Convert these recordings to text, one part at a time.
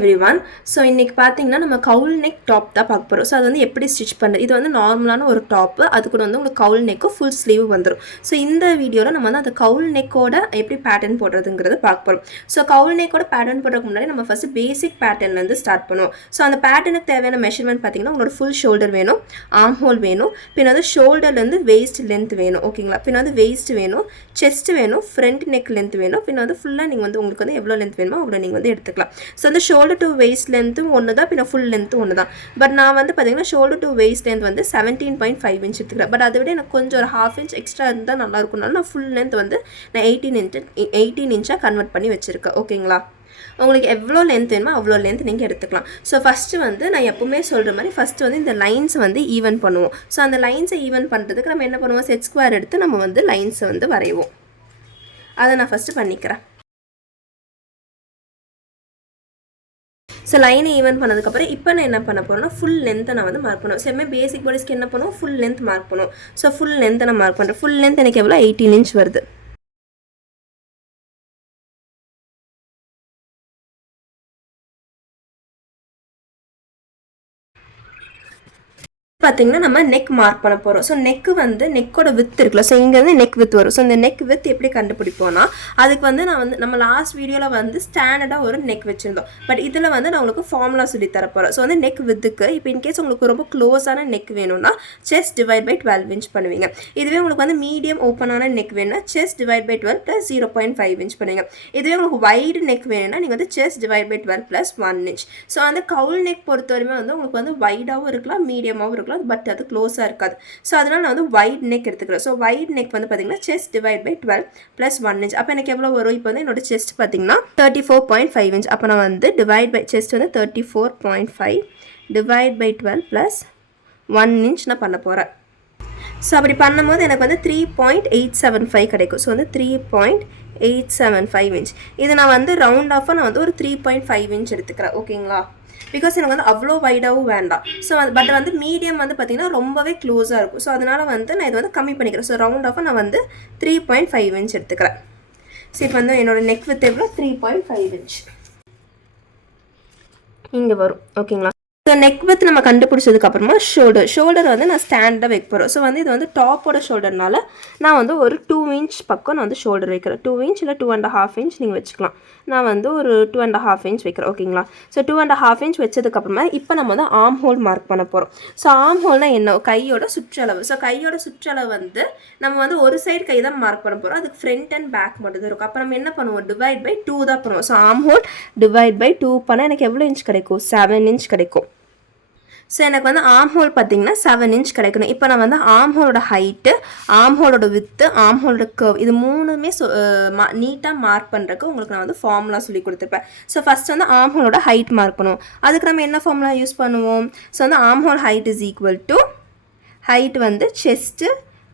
Everyone. So இன்றைக்கி பார்த்தீங்கன்னா நம்ம கவுல் நெக் டாப் தான் பார்க்க போகிறோம். ஸோ அது வந்து எப்படி ஸ்டிச் பண்ணுறது, இது வந்து நார்மலான ஒரு டாப்பு, அது கூட வந்து உங்களுக்கு கவுல் நெக்கும் ஃபுல் ஸ்லீவ் வந்துடும். ஸோ இந்த வீடியோவில் நம்ம வந்து அந்த கவுல் நெக்கோட எப்படி பேட்டர்ன் போடுறதுங்கிறது பார்க்க போகிறோம். ஸோ கவுல் நெக்கோட பேட்டர்ன் போடுறதுக்கு முன்னாடி நம்ம ஃபஸ்ட்டு பேசிக் பேட்டர்ன்லேருந்து ஸ்டார்ட் பண்ணுவோம். ஸோ அந்த பேட்டர்னுக்கு தேவையான மெஷர்மெண்ட் பார்த்தீங்கன்னா உங்களோட ஃபுல் ஷோல்டர் வேணும், ஆர்ம் ஹோல் வேணும், பின் வந்து ஷோல்டர்லேருந்து வெயிஸ்ட் லென்த் வேணும். ஓகேங்களா, பின் வந்து வெயிஸ்ட் வேணும், செஸ்ட் வேணும், ஃப்ரண்ட் நெக் லென்த் வேணும், பின் வந்து ஃபுல்லாக நீங்கள் வந்து உங்களுக்கு வந்து எவ்வளோ லென்த் வேணுமோ அவ்வளோ நீங்கள் வந்து எடுத்துக்கலாம். ஸோ அந்த ஷோல்டர் டு வெயிஸ்ட் லென்த்தும் ஒன்று தான், பின்ன ஃபுல் லென்த்தும் ஒன்று தான். பட் நான் வந்து பார்த்தீங்கன்னா ஷோல்டர் டு வெயிஸ்ட் லென்த் வந்து 17.5 இன்ச் எடுத்துக்கிறேன். பட் அதை விட எனக்கு கொஞ்சம் ஒரு ½ இன்ச் எக்ஸ்ட்ரா இருந்தால் நல்லா இருக்கும்னாலும் நான் ஃபுல் லென்த் வந்து நான் 18 இன்ச்சாக கன்வெர்ட் பண்ணி வச்சுருக்கேன். ஓகேங்களா, உங்களுக்கு எவ்வளோ லென்த் வேணுமோ அவ்வளோ லென்த் நீங்கள் எடுத்துக்கலாம். ஸோ ஃபஸ்ட்டு வந்து நான் எப்பவுமே சொல்கிற மாதிரி ஃபஸ்ட்டு வந்து இந்த லைன்ஸ் வந்து ஈவன் பண்ணுவோம். ஸோ அந்த லைன்ஸை ஈவன் பண்ணுறதுக்கு நம்ம என்ன பண்ணுவோம், செட் ஸ்கொயர் எடுத்து நம்ம வந்து லைன்ஸை வந்து வரைவோம். அதை நான் ஃபஸ்ட்டு பண்ணிக்கிறேன். ஸோ லைனை ஈவன் பண்ணதுக்கப்புறம் இப்போ நான் என்ன பண்ண போகிறேன்னா ஃபுல் லென்த்தை நான் வந்து மார்க் பண்ணுவேன். ஸோ எப்பவுமே பேசிக் பாடிஸ்க்கு என்ன பண்ணுவோம், ஃபுல் லென்த் மார்க் பண்ணுவோம். ஸோ ஃபுல் லென்த்தை நான் மார்க் பண்ணுறேன். ஃபுல் லென்த் எனக்கு எவ்வளோ 18 இன்ச் வருது. பார்த்தீங்கன்னா நம்ம நெக் மார்க் பண்ண போகிறோம். ஸோ நெக்கு வந்து நெக்கோட வித் இருக்குல்ல, ஸோ இங்கேருந்து நெக் வித் வரும். ஸோ இந்த நெக் வித் எப்படி கண்டுபிடிப்போம்னா அதுக்கு வந்து நான் வந்து நம்ம லாஸ்ட் வீடியோவில் வந்து ஸ்டாண்டர்டாக ஒரு நெக் வச்சுருந்தோம். பட் இதில் வந்து நான் உங்களுக்கு ஃபார்முலா சொல்லி தர போகிறேன். ஸோ வந்து நெக் வித்துக்கு இப்போ இன்கேஸ் உங்களுக்கு ரொம்ப க்ளோஸான நெக் வேணும்னா செஸ்ட் டிவைட் பை 12 இன்ச் பண்ணுவீங்க. இதுவே உங்களுக்கு வந்து மீடியம் ஓப்பனான நெக் வேணும்னா செஸ்ட் டிவைட் பை 12 + 0.5 இன்ச் பண்ணுவீங்க. இதுவே உங்களுக்கு வைடு நெக் வேணும்னா நீங்கள் வந்து chest divide by 12 + 1 inch. So அந்த கவுல் நெக் பொறுத்தவரைமே வந்து உங்களுக்கு வந்து வைடாகவும் இருக்கலாம், மீடியமாகவும் இருக்கலாம், பட் அது க்ளோஸாக இருக்காது. ஸோ அதனால் நான் வந்து வைட் நெக் எடுத்துக்கிறேன். ஸோ வைட் நெக் வந்து பார்த்தீங்கன்னா செஸ்ட் டிவைட் பை 12 + 1 இன்ச். அப்போ எனக்கு எவ்வளோ வரும், இப்போ வந்து என்னோட செஸ்ட் பார்த்தீங்கன்னா 34.5 இன்ச். அப்போ நான் வந்து டிவைட் பை செஸ்ட் வந்து 34.5 டிவைட் பை 12 + 1 இன்ச் நான் பண்ண போகிறேன். ஸோ அப்படி பண்ணும்போது எனக்கு வந்து 3.875 கிடைக்கும். ஸோ வந்து 3.875 இன்ச். இது நான் வந்து ரவுண்ட் ஆஃபாக நான் வந்து ஒரு 3.5 இன்ச் எடுத்துக்கிறேன். ஓகேங்களா, பிகாஸ் எனக்கு வந்து அவ்வளோ வைடாகவும் வேண்டாம். ஸோ பட் வந்து மீடியம் வந்து பார்த்திங்கன்னா ரொம்பவே க்ளோஸாக இருக்கும். ஸோ அதனால் வந்து நான் இது வந்து கம்மி பண்ணிக்கிறேன். ஸோ ரவுண்ட் ஆஃபாக நான் வந்து 3.5 இன்ச் எடுத்துக்கிறேன். ஸோ இப்போ வந்து என்னோடய நெக் வித் எவ்வளோ 3.5 இன்ச் இங்கே வரும். ஓகேங்களா, ஸோ நெக் வித் நம்ம கண்டுபிடிச்சதுக்கப்புறமா ஷோல்டர் வந்து நான் ஸ்டாண்டாக வைக்க போகிறோம். ஸோ வந்து இது வந்து டாப்போட ஷோல்டர்னால நான் வந்து ஒரு 2 இன்ச் பக்கம் நான் வந்து ஷோல்டர் வைக்கிறேன். 2 இன்ச் இல்லை 2.5 இன்ச் நீங்கள் வச்சுக்கலாம். நான் வந்து ஒரு 2.5 இன்ச் வைக்கிறேன். ஓகேங்களா, ஸோ 2.5 இன்ச் வச்சதுக்கப்புறமா இப்போ நம்ம வந்து ஆர்ம் ஹோல் மார்க் பண்ண போகிறோம். ஸோ ஆர்ம் ஹோல்னால் என்ன, கையோட சுற்றளவு. ஸோ கையோட சுற்றளவு வந்து நம்ம வந்து ஒரு சைடு கை தான் மார்க் பண்ண போகிறோம். அதுக்கு ஃப்ரண்ட் அண்ட் பேக் மட்டும் தான் இருக்கும். அப்போ நம்ம என்ன பண்ணுவோம், டிவைட் பை 2 தான் பண்ணுவோம். So arm hole divide by 2 பண்ணால் எனக்கு எவ்வளோ இன்ச் கிடைக்கும், 7 இன்ச் கிடைக்கும். ஸோ எனக்கு வந்து ஆர்ம் ஹோல் பார்த்தீங்கன்னா 7 இன்ச் கிடைக்கணும். இப்போ நான் வந்து arm ஹோலோட height, arm ஹோலோட with, arm ஹோலோட curve இது மூணுமே நீட்டாக மார்க் பண்ணுறதுக்கு உங்களுக்கு நான் வந்து ஃபார்முலா சொல்லி கொடுத்துருப்பேன். ஸோ ஃபஸ்ட் வந்து ஆர்ம் ஹோலோட ஹைட் மார்க் பண்ணுவோம். அதுக்கு நம்ம என்ன ஃபார்முலா யூஸ் பண்ணுவோம், ஸோ வந்து armhole height is equal to height வந்து chest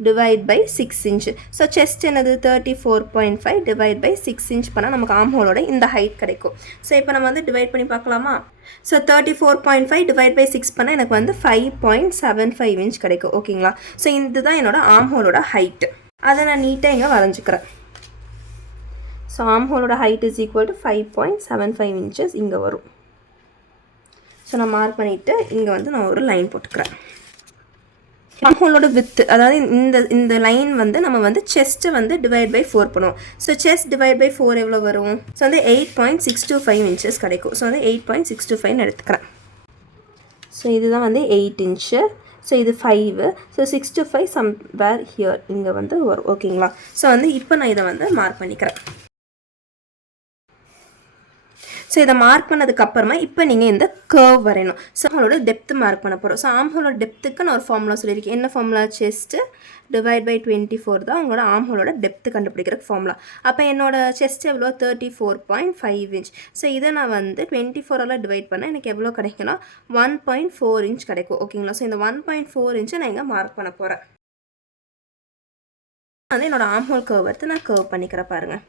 divide by 6 inch. So chest என்னது 34.5 டிவைட் பை 6 இன்ச் பண்ணால் நமக்கு ஆர்ம் ஹோலோட இந்த ஹைட் கிடைக்கும். ஸோ இப்போ நம்ம வந்து டிவைட் பண்ணி பார்க்கலாமா. ஸோ 34.5 டிவைட் பை 6 பண்ணால் எனக்கு வந்து 5.75 இன்ச் கிடைக்கும். ஓகேங்களா, ஸோ இதுதான் என்னோட ஆர்ம் ஹோலோட ஹைட்டு. அதை நான் நீட்டாக இங்கே வரைஞ்சிக்கிறேன். ஸோ ஆர்ம் ஹோலோட height is equal to 5.75 inches இங்கே வரும். ஸோ நான் மார்க் பண்ணிவிட்டு இங்கே வந்து நான் ஒரு லைன் போட்டுக்கிறேன். ஆர்ம் ஹோலோட வித்து, அதாவது இந்த லைன் வந்து நம்ம வந்து செஸ்ட்டை வந்து டிவைட் பை 4 பண்ணுவோம். ஸோ செஸ்ட் டிவைட் பை 4 எவ்வளோ வரும், ஸோ வந்து 8.625 இன்ச்சஸ் கிடைக்கும். ஸோ வந்து 8.625 எடுத்துக்கிறேன். ஸோ இதுதான் வந்து 8 இன்ச்சு. ஸோ இது 5. ஸோ 625 சம்வேர் ஹியர் இங்கே வந்து வரும். ஓகேங்களா, ஸோ வந்து இப்போ நான் இதை வந்து மார்க் பண்ணிக்கிறேன். ஸோ இதை மார்க் பண்ணதுக்கப்புறமா இப்போ நீங்கள் இந்த கர்வ் வரையணும். ஸோ அவங்களோட டெப்த்து மார்க் பண்ண போகிறோம். ஸோ ஆம்ஹோலோட டெப்த்துக்கு நான் ஒரு ஃபார்முலா சொல்லியிருக்கேன். என்ன ஃபார்முலா, செஸ்ட்டு டிவைட் பை 24 தான் அவங்களோட ஆம்ஹோலோட டெப்த்து கண்டுபிடிக்கிறதுக்கு ஃபார்முலா. அப்போ என்னோட செஸ்ட் எவ்வளோ 34.5 இன்ச். ஸோ இதை நான் வந்து 24ஆல் டிவைட் பண்ணால் எனக்கு எவ்வளோ கிடைக்குன்னா 1.4 இன்ச் கிடைக்கும். ஓகேங்களா, ஸோ இந்த 1.4 இன்ச்சை நான் இங்கே மார்க் பண்ண போகிறேன். வந்து என்னோட ஆம்ஹோல் கர்வ் எடுத்து நான் கர்வ் பண்ணிக்கிறேன் பாருங்கள்.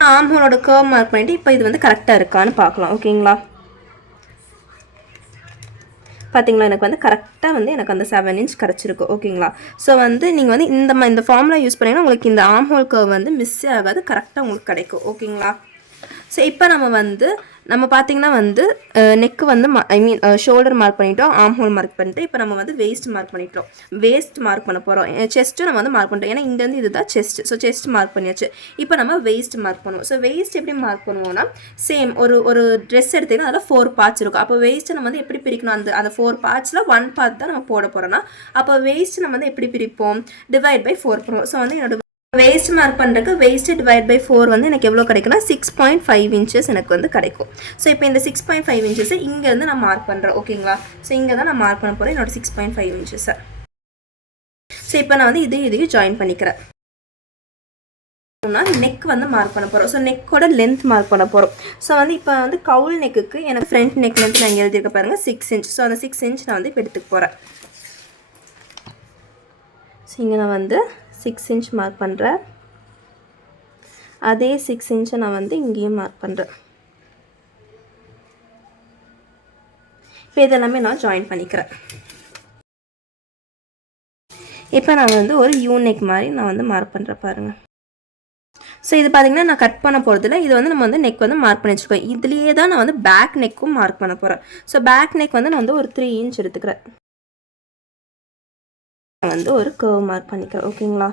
ஆர்ம் ஹோலோட கர்வ் மார்க் பண்ணிவிட்டு இப்போ இது வந்து கரெக்டாக இருக்கான்னு பார்க்கலாம். ஓகேங்களா, பார்த்தீங்களா எனக்கு வந்து கரெக்டாக வந்து எனக்கு அந்த 7 இன்ச் கிடச்சிருக்கு. ஓகேங்களா, ஸோ வந்து நீங்கள் வந்து இந்த ஃபார்முலா யூஸ் பண்ணிங்கன்னா உங்களுக்கு இந்த ஆர்ம் ஹோல் கர்வ் வந்து மிஸ் ஆகாது, கரெக்டாக உங்களுக்கு கிடைக்கும். ஓகேங்களா, ஸோ இப்போ நம்ம பார்த்திங்கன்னா நெக்கு ஷோல்டர் மார்க் பண்ணிட்டோம், ஆர்ம் ஹோல் மார்க் பண்ணிட்டு இப்போ நம்ம வேஸ்ட் மார்க் பண்ணிட்டோம். வேஸ்ட் மார்க் பண்ண போகிறோம். செஸ்ட்டும் நம்ம மார்க் பண்ணிட்டோம், ஏன்னா இங்கேருந்து இதுதான் செஸ்ட். ஸோ செஸ்ட் மார்க் பண்ணியாச்சு. இப்போ நம்ம வேஸ்ட் மார்க் பண்ணுவோம். ஸோ வேஸ்ட் எப்படி மார்க் பண்ணுவோம்னா சேம் ஒரு ட்ரெஸ் எடுத்திங்கன்னா அதில் 4 பார்ட்ஸ் இருக்கும். அப்போ வேஸ்ட்டை நம்ம எப்படி பிரிக்கணும், அந்த 4 பார்ட்ஸில் 1 பார்ட் தான் நம்ம போட போகிறோம்னா அப்போ வேஸ்ட் நம்ம எப்படி பிரிப்போம், டிவைட் பை 4 பண்ணுவோம். ஸோ என்னோட வேஸ்ட் மார்க் பண்ணுறதுக்கு வேஸ்ட் டிவைட் பை 4 எனக்கு எவ்வளோ கிடைக்குன்னா 6.5 இன்ச்சஸ் எனக்கு கிடைக்கும். ஸோ இப்போ இந்த 6.5 இன்ச்சஸை இங்கேருந்து நான் மார்க் பண்ணுறேன். ஓகேங்களா? ஸோ இங்கே தான் நான் மார்க் பண்ண போகிறேன் என்னோட 6.5 இன்ச்சஸை. ஸோ இப்போ நான் இதையும் ஜாயின் பண்ணிக்கிறேன். நெக் மார்க் பண்ண போகிறோம். ஸோ நெக்கோட லென்த் மார்க் பண்ண போகிறோம். ஸோ இப்போ கவுல் நெக்குக்கு எனக்கு ஃப்ரண்ட் நெக் லென்த் நான் இங்கே எழுதியிருக்க பாருங்கள் 6 இன்ச். ஸோ அந்த 6 இன்ச் நான் இப்போ எடுத்துக்க போகிறேன். ஸோ இங்கே நான் 6 இன்ச் மார்க் பண்ணுறேன். அதே 6 இன்ச்சை நான் இங்கேயும் மார்க் பண்ணுறேன். இப்போ இதெல்லாமே நான் ஜாயின் பண்ணிக்கிறேன். இப்போ நான் ஒரு யூனெக் மாதிரி நான் மார்க் பண்ணுறேன் பாருங்கள். ஸோ இது பார்த்திங்கன்னா நான் கட் பண்ண போகிறதில்ல. இது நம்ம நெக் மார்க் பண்ணி வச்சுருக்கோம். இதுலேயே தான் நான் பேக் நெக்கும் மார்க் பண்ண போகிறேன். ஸோ பேக் நெக் நான் ஒரு 3 இன்ச் எடுத்துக்கிறேன். ஒரு கர்வ் மார்க் பண்ணிக்கிறேன். ஓகேங்களா?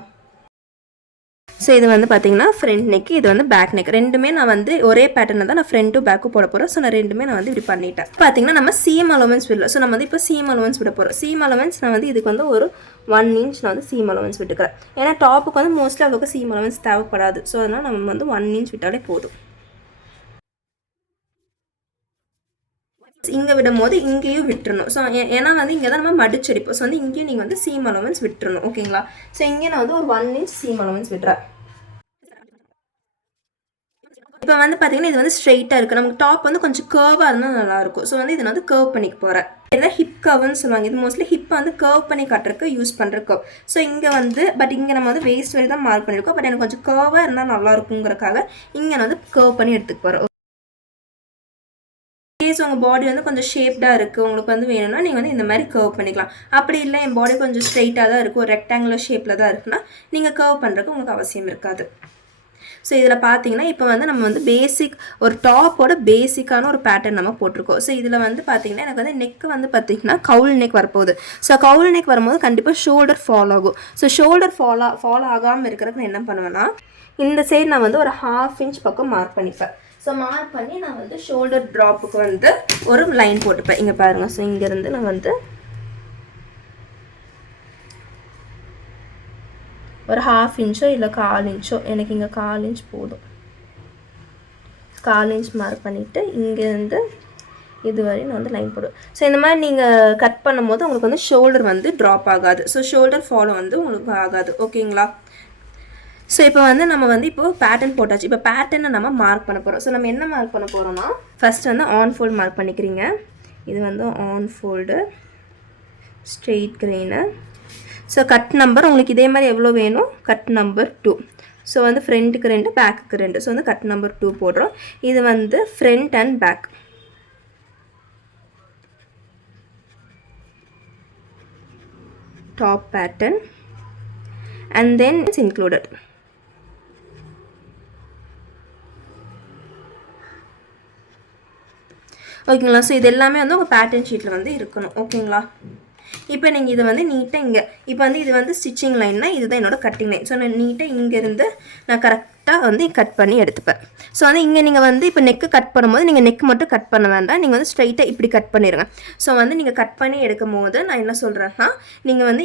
ஸோ இது பார்த்திங்கன்னா ஃப்ரண்ட் நெக், இது பேக் நெக். ரெண்டுமே நான் ஒரே பேட்டர்னில் தான் நான் ஃப்ரண்ட்டும் பேக்கும் போட போகிறேன். ஸோ நான் ரெண்டுமே நான் இப்படி பண்ணிட்டேன். பார்த்திங்கன்னா நம்ம சீம் அலோவன்ஸ் விடல. ஸோ நம்ம இப்போ சீம் அலோவன்ஸ் விட போகிறோம். சீம் அலோவன்ஸ் நான் இதுக்கு ஒரு 1 இன்ச் நான் சீம் அலோவன்ஸ் விட்டுக்கிறேன். ஏன்னா டாப்புக்கு மோஸ்ட்லி அவ்வளோக்கு சீம் அலோவன்ஸ் தேவைப்படாது. ஸோ அதனால் நம்ம 1 இன்ச் விட்டாலே போதும். இங்கே விடும் போது இங்கேயும் விட்டுறணும். ஸோ ஏன்னா இங்கே தான் நம்ம மடிச்சடிப்போம். ஸோ இங்கேயும் நீங்கள் சீம் அலோவன்ஸ் விட்டுறணும். ஓகேங்களா? ஸோ இங்கே நான் ஒரு 1 இன்ச் சீம் அலோவன்ஸ் விட்டுறேன். இப்போ பார்த்தீங்கன்னா இது ஸ்ட்ரெயிட்டாக இருக்குது. நமக்கு டாப் கொஞ்சம் கர்வாக இருந்தால் நல்லாயிருக்கும். ஸோ இது நான் கர்வ் பண்ணிக்க போகிறேன். இதான் ஹிப் கர்வ்னு சொல்லுவாங்க. இது மோஸ்ட்லி ஹிப்பை கர்வ் பண்ணி காட்டுறதுக்கு யூஸ் பண்ணுற கர்வ். ஸோ இங்கே பட் இங்கே நம்ம வேஸ்ட் வரை தான் மார்க் பண்ணியிருக்கோம். பட் எனக்கு கொஞ்சம் கர்வாக இருந்தால் நல்லாயிருக்குங்கிறக்காக இங்கே நான் கர்வ் பண்ணி எடுத்துக்க போகிறேன். கேஸ் உங்கள் பாடி கொஞ்சம் ஷேப்டாக இருக்குது, உங்களுக்கு வேணும்னா நீங்கள் இந்த மாதிரி கர்வ் பண்ணிக்கலாம். அப்படி இல்லை என் பாடி கொஞ்சம் ஸ்ட்ரெயிட்டாக தான் இருக்குது, ஒரு ரெக்டாங்குலர் ஷேப்பில் தான் இருக்குன்னா நீங்கள் கர்வ் பண்ணுறதுக்கு உங்களுக்கு அவசியம் இருக்காது. ஸோ இதில் பார்த்தீங்கன்னா இப்போ நம்ம பேசிக் ஒரு டாப்போட பேசிக்கான ஒரு பேட்டர்ன் நம்ம போட்டிருக்கோம். ஸோ இதில் பார்த்தீங்கன்னா எனக்கு நெக்கு பார்த்தீங்கன்னா கவுல் நெக் வரப்போகுது. ஸோ கவுல் நெக் வரும்போது கண்டிப்பாக ஷோல்டர் ஃபால் ஆகும். ஸோ ஷோல்டர் ஃபால் ஆகாமல் இருக்கிறதுக்கு நான் என்ன பண்ணுவேன்னா இந்த சைடு நான் ஒரு 1/2 இன்ச் பக்கம் மார்க் பண்ணிப்பேன். ஸோ மார்க் பண்ணி நான் ஷோல்டர் ட்ராப்புக்கு ஒரு லைன் போட்டுப்பேன். இங்கே பாருங்கள். ஸோ இங்கேருந்து நான் ஒரு 1/2 இன்ச்சோ இல்லை 1/4 இன்ச்சோ, எனக்கு இங்கே 1/4 இன்ச் போதும். 1/4 இன்ச் மார்க் பண்ணிவிட்டு இங்கேருந்து இதுவரை நான் லைன் போடுவேன். ஸோ இந்த மாதிரி நீங்கள் கட் பண்ணும்போது உங்களுக்கு ஷோல்டர் ட்ராப் ஆகாது. ஸோ ஷோல்டர் ஃபாலோ உங்களுக்கு ஆகாது. ஓகேங்களா? ஸோ இப்போ நம்ம இப்போ பேட்டர்ன் போட்டாச்சு. இப்போ பேட்டர்னை நம்ம மார்க் பண்ண போகிறோம். ஸோ நம்ம என்ன மார்க் பண்ண போகிறோம்னா ஃபஸ்ட் ஆன் ஃபோல்டு மார்க் பண்ணிக்கிறீங்க. இது on fold straight grain. So cut number உங்களுக்கு இதே மாதிரி எவ்வளோ வேணும், கட் நம்பர் 2. ஸோ ஃப்ரண்ட்டுக்கு 2 பேக்குக்கு 2. ஸோ கட் நம்பர் 2 போடுறோம். இது front and back. Top pattern and then it's included. ஓகேங்களா? ஸோ இது எல்லாமே உங்கள் பேட்டர்ன் ஷீட்டில் இருக்கணும். ஓகேங்களா? இப்போ நீங்கள் இது நீட்டாக இங்கே இப்போ இது ஸ்டிச்சிங் லைன்னா இதுதான் என்னோட கட்டிங் லைன். ஸோ நான் நீட்டாக இங்கேருந்து நான் கரெக்டாக கட் பண்ணி எடுத்துப்பேன். ஸோ இங்கே நீங்கள் இப்போ நெக்கு கட் பண்ணும்போது நீங்கள் நெக் மட்டும் கட் பண்ண வேண்டாம், நீங்கள் ஸ்ட்ரைட்டாக இப்படி கட் பண்ணிடுங்க. ஸோ நீங்கள் கட் பண்ணி எடுக்கும் போது நான் என்ன சொல்கிறேன்னா நீங்கள்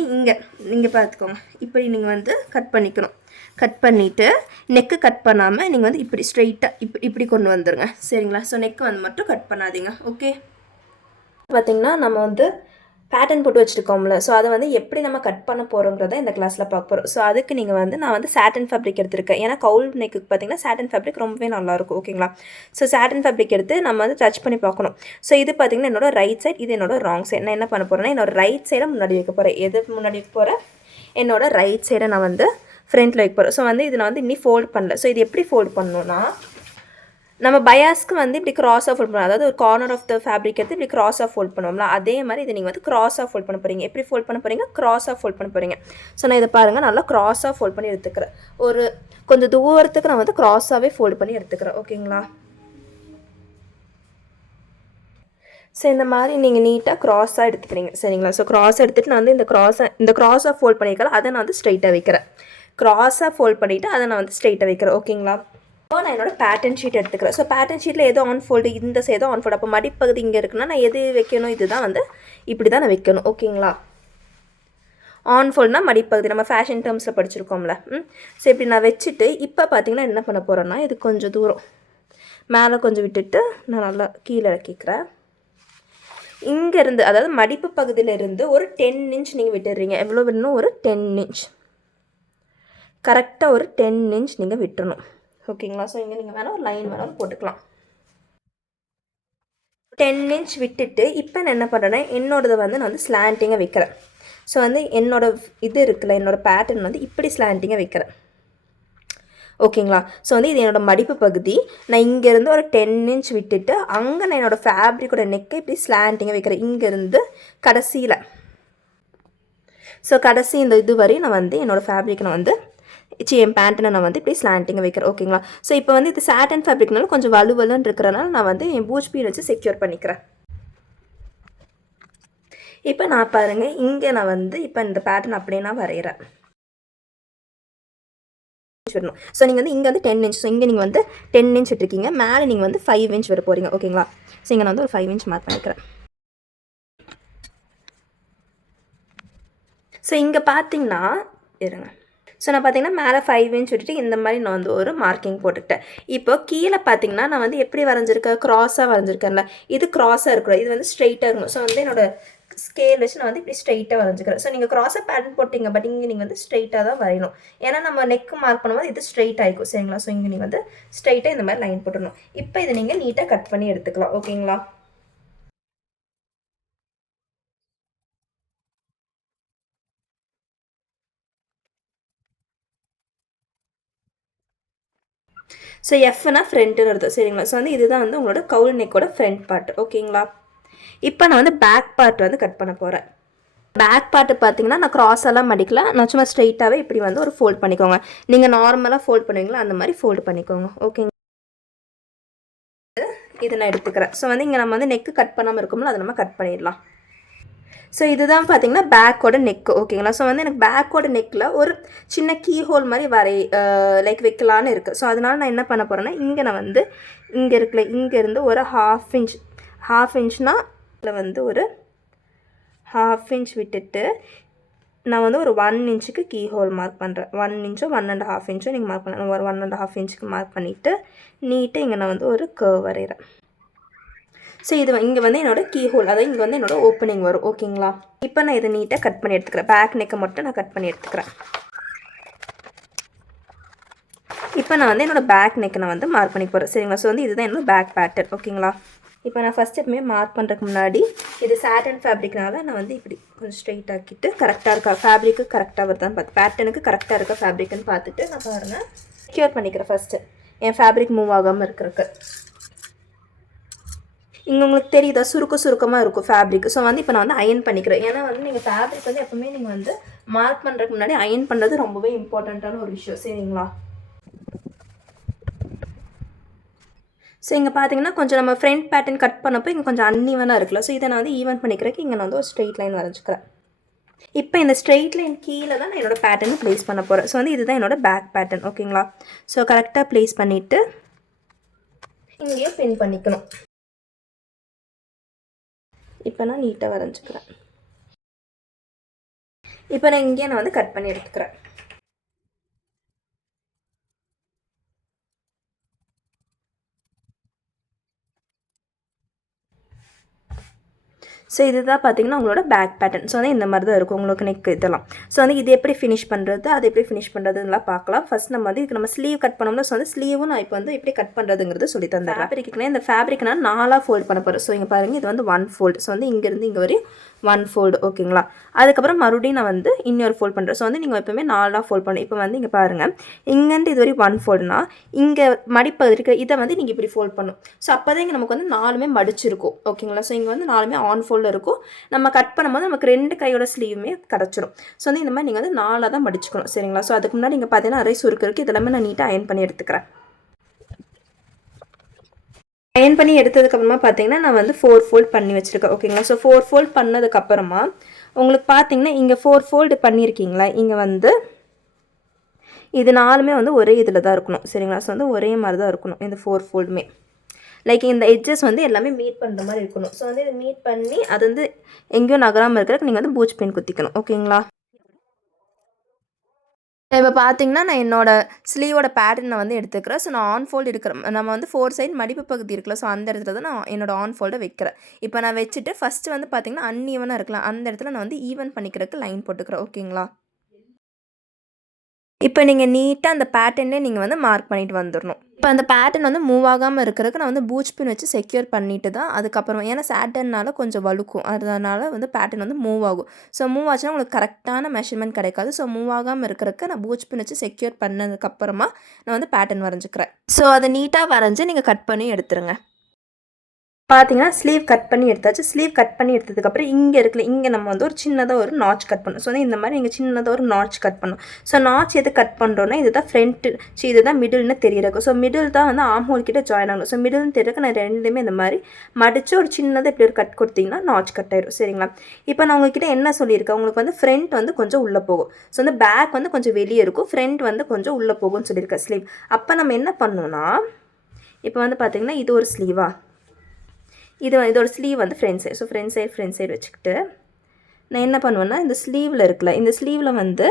இங்கே பார்த்துக்கோங்க, இப்படி நீங்கள் கட் பண்ணிக்கணும். கட் பண்ணிவிட்டு நெக்கு கட் பண்ணாமல் நீங்கள் இப்படி ஸ்ட்ரைட்டாக இப்படி கொண்டு வந்துடுங்க. சரிங்களா? ஸோ நெக்கு மட்டும் கட் பண்ணாதீங்க. ஓகே? பார்த்திங்கன்னா நம்ம பேட்டர்ன் போட்டு வச்சுருக்கோம்ல, ஸோ அதை எப்படி நம்ம கட் பண்ண போகிறோங்கிறத இந்த கிளாஸில் பார்க்க போகிறோம். ஸோ அதுக்கு நீங்கள் நான் சாட்டன் ஃபேப்ரிக் எடுத்திருக்கேன். ஏன்னா கவுல் நெக்குக்கு பார்த்தீங்கன்னா சாட்டன் ஃபேப்ரிக் ரொம்பவே நல்லாயிருக்கும். ஓகேங்களா? ஸோ சாட்டன் ஃபேப்ரிக் எடுத்து நம்ம டச் பண்ணி பார்க்கணும். ஸோ இது பார்த்திங்கன்னா என்னோட ரைட் சைட், இது என்னோட ராங் சைட். நான் என்ன பண்ண போகிறேன்னா என்னோட ரைட் சைடை முன்னாடி வைக்க போகிறேன். எது முன்னாடி வைக்க போகிறேன்? என்னோட ரைட் சைடை நான் ஃப்ரண்ட்டில் வைக்க போகிறேன். ஸோ இது நான் இன்னும் ஃபோல்ட் பண்ணல. ஸோ இது எப்படி ஃபோல்ட் பண்ணணும்னா நம்ம பயாஸ்க்கு இப்படி கிராஸாக ஃபோல்ட் பண்ணலாம். அதாவது ஒரு கார்னர் ஆஃப் த ஃபேப்ரிக் எடுத்து இப்படி கிராஸாக ஃபோல்ட் பண்ணுவோம்ல, அதே மாதிரி இதை நீங்கள் கிராஸாக ஃபோல்ட் பண்ண போகிறீங்க. எப்படி ஃபோல்ட் பண்ண போகிறீங்க? கிராஸாக ஃபோல்ட் பண்ண போகிறீங்க. ஸோ நான் இதை பாருங்கள், நல்லா கிராஸாக ஃபோல்ட் பண்ணி எடுத்துக்கிறேன். ஒரு கொஞ்சம் தூரத்துக்கு நான் கிராஸாகவே ஃபோல்ட் பண்ணி எடுத்துக்கிறேன். ஓகேங்களா? ஸோ இந்த மாதிரி நீங்கள் நீட்டாக க்ராஸாக எடுத்துக்கிறீங்க சரிங்களா. ஸோ க்ராஸாக எடுத்துகிட்டு நான் வந்து இந்த க்ராஸாக ஃபோல்ட் பண்ணியிருக்கேன், அதை நான் வந்து ஸ்ட்ரைட்டாக வைக்கிறேன். க்ராஸாக ஃபோல்ட் பண்ணிவிட்டு அதை நான் வந்து ஸ்ட்ரைட்டாக வைக்கிறேன். ஓகேங்களா. இப்போ நான் என்னோட பேட்டர்ன் ஷீட் எடுத்துக்கிறேன். ஸோ பேட்டர்ன் ஷீட்டில் எதோ ஆன் ஃபோல்டு, இந்த சைடோ ஆன் ஃபோல்டு. அப்போ மடிப்பகுதி இங்கே இருக்குன்னா நான் எது வைக்கணும், இதுதான் வந்து இப்படி தான் நான் வைக்கணும். ஓகேங்களா. ஆன் ஃபோல்டுனா மடிப்பகுதி, நம்ம ஃபேஷன் டேர்ம்ஸில் படிச்சிருக்கோம்ல. ஸோ இப்படி நான் வச்சுட்டு இப்போ பார்த்தீங்கன்னா என்ன பண்ண போகிறேன்னா, இது கொஞ்சம் தூரம் மேலே கொஞ்சம் விட்டுட்டு நான் நல்லா கீழே இறக்கிக்கிறேன். இங்கேருந்து அதாவது மடிப்பு பகுதியிலேருந்து ஒரு 10 இன்ச் நீங்கள் விட்டுடுறீங்க. எவ்வளோ வேணும், ஒரு 10 இன்ச், கரெக்டாக ஒரு 10 இன்ச் நீங்கள் விட்டுறணும். ஓகேங்களா. ஸோ இங்கே நீங்கள் வேணால் ஒரு லைன் வேணாலும் போட்டுக்கலாம். 10 இன்ச் விட்டுட்டு இப்போ நான் என்ன பண்ணுறேன்னா, என்னோடதை வந்து நான் வந்து ஸ்லாண்டிங்காக வைக்கிறேன். ஸோ வந்து என்னோடய இது இருக்குல்ல, என்னோடய பேட்டர்ன் வந்து இப்படி ஸ்லாண்டிங்காக வைக்கிறேன். ஓகேங்களா. ஸோ வந்து இது என்னோடய மடிப்பு பகுதி. நான் இங்கேருந்து ஒரு 10 இன்ச் விட்டுட்டு அங்கே நான் என்னோடய ஃபேப்ரிக்கோட நெக்கை இப்படி ஸ்லாண்டிங்காக வைக்கிறேன் இங்கேருந்து கடைசியில். ஸோ கடைசி இந்த இது வரையும் நான் வந்து என்னோடய ஃபேப்ரிக்கை நான் வந்து என் பேண்ட்டை நான் வந்து இப்படி ஸ்லாண்டிங்காக வைக்கிறேன். ஓகேங்களா. ஸோ இப்போ வந்து இது சாட்டன் ஃபேப்ரிக்னால கொஞ்சம் வலுவலுன்னு இருக்கிறனால நான் வந்து என் பூச் பீன் வச்சு செக்யூர் பண்ணிக்கிறேன். இப்போ நான் பாருங்கள், இங்கே நான் வந்து இப்போ இந்த பேட்டர்ன் அப்படியே நான் வரைகிறேன். வரணும். ஸோ நீங்கள் வந்து இங்கே வந்து 10 இன்ச், ஸோ இங்கே நீங்கள் வந்து 10 இன்ச் விட்டுருக்கீங்க, மேலே நீங்கள் வந்து 5 இன்ச் வர போகிறீங்க. ஓகேங்களா. ஸோ இங்கே நான் வந்து ஒரு 5 இன்ச் மார்க் பண்ணிக்கிறேன். ஸோ இங்கே பார்த்தீங்கன்னா இருங்க, ஸோ நான் பார்த்தீங்கன்னா மேலே 5 இன்ச் விட்டுட்டு இந்த மாதிரி நான் வந்து ஒரு மார்க்கிங் போட்டுக்கிட்டேன். இப்போ கீழே பார்த்தீங்கன்னா நான் வந்து எப்படி வரைஞ்சிருக்கேன், க்ராஸாக வரைஞ்சிருக்கேன்ல, இது க்ராஸாக இருக்கணும், இது வந்து ஸ்ட்ரெயிட்டாக இருக்கணும். ஸோ வந்து என்னோட ஸ்கேல் வச்சு நான் வந்து இப்படி ஸ்ட்ரெயிட்டாக வரைஞ்சிக்கிறேன். ஸோ நீங்கள் க்ராஸாக பேட்டர்ன் போட்டிங்க, பட் இங்கே நீங்கள் வந்து ஸ்ட்ரெயிட்டாக தான் வரையணும். ஏன்னா நம்ம நெக் மார்க் பண்ணும்போது இது ஸ்ட்ரெயிட் ஆகிக்கும் சரிங்களா. ஸோ இங்கே நீங்கள் வந்து ஸ்ட்ரெயிட்டாக இந்த மாதிரி லைன் போட்டுடணும். இப்போ இதை நீங்கள் நீட்டாக கட் பண்ணி எடுத்துக்கலாம். ஓகேங்களா. ஸோ எஃப்னா ஃப்ரண்ட்டுன்னு வருது சரிங்களா. ஸோ வந்து இதுதான் வந்து உங்களோட கவுல் நெக்கோட ஃப்ரண்ட் பார்ட். ஓகேங்களா. இப்போ நான் வந்து பேக் பார்ட் வந்து கட் பண்ண போகிறேன். பேக் பார்ட்டு பார்த்தீங்கன்னா நான் க்ராஸ் எல்லாம் மடிக்கல, நான் சும்மா ஸ்ட்ரெயிட்டாகவே இப்படி வந்து ஒரு ஃபோல்ட் பண்ணிக்கோங்க. நீங்கள் நார்மலாக ஃபோல்ட் பண்ணுவீங்களா அந்த மாதிரி ஃபோல்ட் பண்ணிக்கோங்க. ஓகேங்க. இதை நான் எடுத்துக்கிறேன். ஸோ வந்து இங்கே நம்ம வந்து நெக்கு கட் பண்ணாமல் இருக்கோம்ல, அதை நம்ம கட் பண்ணிடலாம். ஸோ இதுதான் பார்த்தீங்கன்னா பேக்கோட நெக்கு. ஓகேங்களா. ஸோ வந்து எனக்கு பேக்கோட நெக்கில் ஒரு சின்ன கீ ஹோல் மாதிரி லைக் வைக்கலான்னு இருக்குது. ஸோ அதனால் நான் என்ன பண்ண போகிறேன்னா, இங்கே நான் வந்து இங்கே இருக்குல்ல, இங்கேருந்து ஒரு ஹாஃப் இன்ச்னால் இதில் வந்து ஒரு ஹாஃப் இன்ச் விட்டுட்டு நான் வந்து ஒரு 1 இன்ச்சுக்கு கீ ஹோல் மார்க் பண்ணுறேன். 1 இன்ச்சோ 1.5 இன்ச்சோ நீங்கள் மார்க் பண்ண, ஒரு 1.5 இன்ச்சுக்கு மார்க் பண்ணிவிட்டு நீட்டாக இங்கே நான் வந்து ஒரு கர்வ் வரைகிறேன். ஸோ இது இங்கே வந்து என்னோட கீ ஹோல், அதாவது இங்கே வந்து என்னோட ஓப்பனிங் வரும். ஓகேங்களா. இப்போ நான் இதை நீட்டாக கட் பண்ணி எடுத்துக்கிறேன். பேக் நெக்கை மட்டும் நான் கட் பண்ணி எடுத்துக்கிறேன். இப்போ நான் வந்து என்னோடய பேக் நெக்கை நான் வந்து மார்க் பண்ணி போகிறேன் சரிங்களா. ஸோ வந்து இதுதான் என்னோட பேக் பேட்டர்ன். ஓகேங்களா. இப்போ நான் ஃபஸ்ட் எப்பவுமே மார்க் பண்ணுறதுக்கு முன்னாடி இது சாட்டன் ஃபேப்ரிக்னால நான் வந்து இப்படி கொஞ்சம் ஸ்ட்ரெயிட் ஆக்கிட்டு கரெக்டாக இருக்கா ஃபேப்ரிக்கு, கரெக்டாக வருதான்னு பார்த்து பேட்டர்னுக்கு கரெக்டாக இருக்கா ஃபேப்ரிக்குன்னு பார்த்துட்டு நான் பாருங்கள் செக்யூர் பண்ணிக்கிறேன். ஃபஸ்ட்டு என் ஃபேப்ரிக் மூவ் ஆகாமல் இருக்கிறதுக்கு. இங்கே உங்களுக்கு தெரியுதா சுருக்கமாக இருக்கும் ஃபேப்ரிக். ஸோ வந்து இப்போ நான் வந்து அயன் பண்ணிக்கிறேன். ஏன்னா வந்து நீங்கள் ஃபேப்ரிக் வந்து எப்பவுமே நீங்கள் வந்து மார்க் பண்ணுறதுக்கு முன்னாடி அயன் பண்ணுறது ரொம்பவே இம்பார்ட்டண்ட்டான ஒரு விஷயம் சரிங்களா. ஸோ இங்கே பார்த்தீங்கன்னா கொஞ்சம் நம்ம ஃப்ரண்ட் பேட்டர்ன் கட் பண்ணப்போ இங்கே கொஞ்சம் அன்ஈவனாக இருக்குல்ல. ஸோ இதை நான் வந்து ஈவன் பண்ணிக்கிறதுக்கு இங்கே நான் வந்து ஒரு ஸ்ட்ரெயிட் லைன் வரைஞ்சிக்கிறேன். இப்போ இந்த ஸ்ட்ரெயிட் லைன் கீழே தான் நான் என்னோடய பேட்டர்ன் ப்ளேஸ் பண்ண போகிறேன். ஸோ வந்து இதுதான் என்னோடய பேக் பேட்டர்ன். ஓகேங்களா. ஸோ கரெக்டாக ப்ளேஸ் பண்ணிவிட்டு இங்கேயே பின் பண்ணிக்கணும். இப்போ நான் நீட்டாக வரைஞ்சிக்கிறேன். இப்போ நான் இங்கேயே நான் வந்து கட் பண்ணி எடுத்துக்கிறேன். ஸோ இதுதான் பார்த்தீங்கன்னா உங்களோட பேக் பேட்டர்ன். ஸோ வந்து இந்த மாதிரி தான் இருக்கும் உங்களுக்கு நெக் இதெல்லாம். ஸோ வந்து இது எப்படி ஃபினிஷ் பண்ணுறது, அது எப்படி ஃபினிஷ் பண்ணுறதுலாம் பார்க்கலாம். ஃபஸ்ட் நம்ம வந்து இதுக்கு நம்ம ஸ்லீவ் கட் பண்ணோம்னா, ஸோ வந்து ஸ்லீவும் நான் இப்போ வந்து எப்படி கட் பண்ணுறதுங்கிறது சொல்லி தந்தேன். ஃபேப்ரிக்னா இந்த ஃபேப்ரிக் நான் 4ஆக ஃபோல்ட் பண்ண போகிறேன். ஸோ இங்கே பாருங்கள், இது வந்து 1 ஃபோல்டு. ஸோ வந்து இங்கேருந்து இங்கே வரையும் 1 ஃபோல்டு. ஓகேங்களா. அதுக்கப்புறம் மறுபடியும் நான் வந்து இன்னொரு ஃபோல்ட் பண்ணுறேன். ஸோ வந்து நீங்கள் எப்போவுமே 4ஆக ஃபோல்ட் பண்ணணும். இப்போ வந்து இங்கே பாருங்கள், இங்கேருந்து இது வரையும் 1 ஃபோல்டுனா இங்கே மடிப்பது இருக்க இதை வந்து நீங்கள் இப்படி ஃபோல்ட் பண்ணணும். ஸோ அப்போ தான் இங்கே நமக்கு வந்து 4மே மடிச்சிருக்கும். ஓகேங்களா. ஸோ இங்கே வந்து 4மே ஆன் ஃபோல்டில் இருக்கும். நம்ம கட் பண்ணும்போது நமக்கு 2 கையோட ஸ்லீவுமே கிடச்சிரும். ஸோ வந்து இந்த மாதிரி நீங்கள் வந்து 4ஆக தான் மடிச்சுக்கணும் சரிங்களா. ஸோ அதுக்கு முன்னாடி நீங்கள் பார்த்தீங்கன்னா நிறைய சுருக்கு இருக்குது. இதெல்லாமே நான் நீட்டாக அயன் பண்ணி எடுத்துக்கிறேன். அயன் பண்ணி எடுத்ததுக்கப்புறமா பார்த்தீங்கன்னா நான் வந்து 4 ஃபோல்ட் பண்ணி வச்சுருக்கேன் ஓகேங்களா. ஸோ 4 ஃபோல்ட் பண்ணதுக்கப்புறமா உங்களுக்கு பார்த்தீங்கன்னா இங்கே 4 ஃபோல்டு பண்ணியிருக்கீங்களா, இங்கே வந்து இது 4மே வந்து ஒரே இதில் தான் இருக்கணும் சரிங்களா. ஸோ வந்து ஒரே மாதிரி தான் இருக்கணும் இந்த 4 ஃபோல்டுமே. லைக் இந்த எட்ஜஸ் வந்து எல்லாமே மீட் பண்ணுற மாதிரி இருக்கணும். ஸோ வந்து இதை மீட் பண்ணி அது வந்து எங்கேயும் நகராமல் இருக்கிறதுக்கு நீங்கள் வந்து பூச் பெயின் குத்திக்கணும் ஓகேங்களா. இப்போ பார்த்தீங்கன்னா நான் என்னோட ஸ்லீவோட பேட்டர்னை வந்து எடுத்துக்கிறேன். ஸோ நான் ஆன் ஃபோல்டு எடுக்கிற நம்ம வந்து 4 சைடு மடிப்பு பகுதி இருக்குல்ல, ஸோ அந்த இடத்துல தான் நான் என்னோட ஆன் ஃபோல்டை வைக்கிறேன். இப்போ நான் வச்சுட்டு ஃபஸ்ட்டு வந்து பார்த்தீங்கன்னா அன்ஈவனாக இருக்கலாம், அந்த இடத்துல நான் வந்து ஈவன் பண்ணிக்கிறதுக்கு லைன் போட்டுக்கிறேன் ஓகேங்களா. இப்போ நீங்கள் நீட்டாக அந்த பேட்டர்னே நீங்கள் வந்து மார்க் பண்ணிட்டு வந்துடணும். இப்போ அந்த பேட்டர்ன் வந்து மூவ் ஆகாமல் இருக்கிறதுக்கு நான் வந்து பூச் பின் வச்சு செக்யூர் பண்ணிட்டு தான் அதுக்கப்புறம், ஏன்னா சாட்டர்னால கொஞ்சம் வழுக்கும், அதனால் வந்து பேட்டர்ன் வந்து மூவ் ஆகும். ஸோ மூவ் ஆச்சுன்னா உங்களுக்கு கரெக்டான மெஷர்மெண்ட் கிடைக்காது. ஸோ மூவ் ஆகாமல் இருக்கிறதுக்கு நான் பூச் பின் வச்சு செக்யூர் பண்ணதுக்கப்புறமா நான் வந்து பேட்டர்ன் வரைஞ்சிக்கிறேன். ஸோ அதை நீட்டாக வரைஞ்சி நீங்கள் கட் பண்ணி எடுத்துருங்க. பார்த்தீங்கன்னா ஸ்லீவ் கட் பண்ணி எடுத்தாச்சு. ஸ்லீவ் கட் பண்ணி எடுத்ததுக்கப்புறம் இங்கே இருக்குல்ல, இங்கே நம்ம வந்து ஒரு சின்னதாக ஒரு நாச் கட் பண்ணணும். ஸோ வந்து இந்த மாதிரி நீங்கள் சின்னதாக ஒரு நாச் கட் பண்ணணும். ஸோ நாச் எது கட் பண்ணுறோன்னா இதுதான் ஃப்ரண்ட்டு, இதுதான் மிடில்னு தெரியறக்கும். ஸோ மிடில் தான் வந்து ஆம் ஹோல் கிட்ட ஜாயின் ஆகணும். ஸோ மிடில்னு தெரியறக்கு நான் ரெண்டுமே இந்த மாதிரி மடித்து ஒரு சின்னதாக இப்படி ஒரு கட் கொடுத்தீங்கன்னா நாச் கட் ஆயிடும் சரிங்களா. இப்போ நான் உங்ககிட்ட என்ன சொல்லியிருக்கேன், உங்களுக்கு வந்து ஃப்ரண்ட் வந்து கொஞ்சம் உள்ளே போகும். ஸோ வந்து பேக் வந்து கொஞ்சம் வெளியே இருக்கும், ஃப்ரண்ட் வந்து கொஞ்சம் உள்ளே போகும்னு சொல்லியிருக்கேன் ஸ்லீவ். அப்போ நம்ம என்ன பண்ணணும்னா, இப்போ வந்து பார்த்திங்கன்னா இது ஒரு ஸ்லீவா, இதோட ஸ்லீவ் வந்து front side. So front side வச்சுக்கிட்டு நான் என்ன பண்ணுவேன்னா, இந்த ஸ்லீவில் இருக்குல்ல, இந்த ஸ்லீவில் வந்து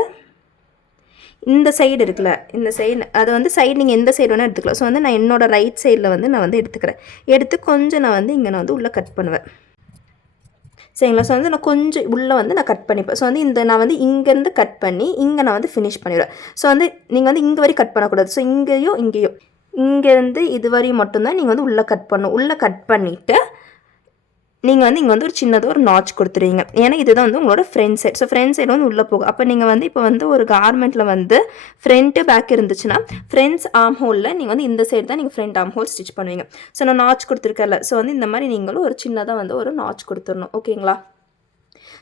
இந்த சைடு இருக்குல்ல, இந்த சைடு அது வந்து சைடு நீங்கள் எந்த சைடு வேணால் எடுத்துக்கலாம். ஸோ வந்து நான் என்னோடய ரைட் சைடில் வந்து நான் வந்து எடுத்துக்கிறேன். எடுத்து கொஞ்சம் நான் வந்து இங்கே நான் வந்து உள்ளே கட் பண்ணுவேன் சரிங்களா. ஸோ வந்து நான் கொஞ்சம் உள்ளே வந்து நான் கட் பண்ணிப்பேன். ஸோ வந்து இந்த நான் வந்து இங்கேருந்து கட் பண்ணி இங்கே நான் வந்து ஃபினிஷ் பண்ணிடுவேன். ஸோ வந்து நீங்கள் வந்து இங்கே வரையும் கட் பண்ணக்கூடாது. ஸோ இங்கேயும் இங்கேருந்து இது வரையும் மட்டும்தான் நீங்கள் வந்து உள்ளே கட் பண்ணணும். உள்ளே கட் பண்ணிவிட்டு நீங்கள் வந்து இங்கே வந்து ஒரு சின்னதாக ஒரு நாச் கொடுத்துருவீங்க. ஏன்னா இதுதான் வந்து உங்களோட front side. So front side வந்து உள்ளே போகும். அப்போ நீங்கள் வந்து இப்போ வந்து ஒரு கார்மெண்ட்டில் வந்து ஃப்ரண்ட்டு பேக் இருந்துச்சுன்னா ஃப்ரண்ட்ஸ் ஆர்ம் ஹோலில் நீங்கள் வந்து இந்த சைடு தான் நீங்கள் ஃப்ரண்ட் ஆர்ம் ஹோல் ஸ்டிச் பண்ணுவீங்க. ஸோ நான் நாச் கொடுத்துருக்கல, ஸோ வந்து இந்த மாதிரி நீங்களும் ஒரு சின்னதாக வந்து ஒரு நாச் கொடுத்துடணும் ஓகேங்களா.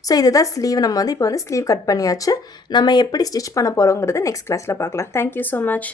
ஸோ இதுதான் ஸ்லீவ். நம்ம வந்து இப்போ வந்து ஸ்லீவ் கட் பண்ணியாச்சு. நம்ம எப்படி ஸ்டிச் பண்ண போகிறோங்கிறத நெக்ஸ்ட் கிளாஸில் பார்க்கலாம். Thank you so much.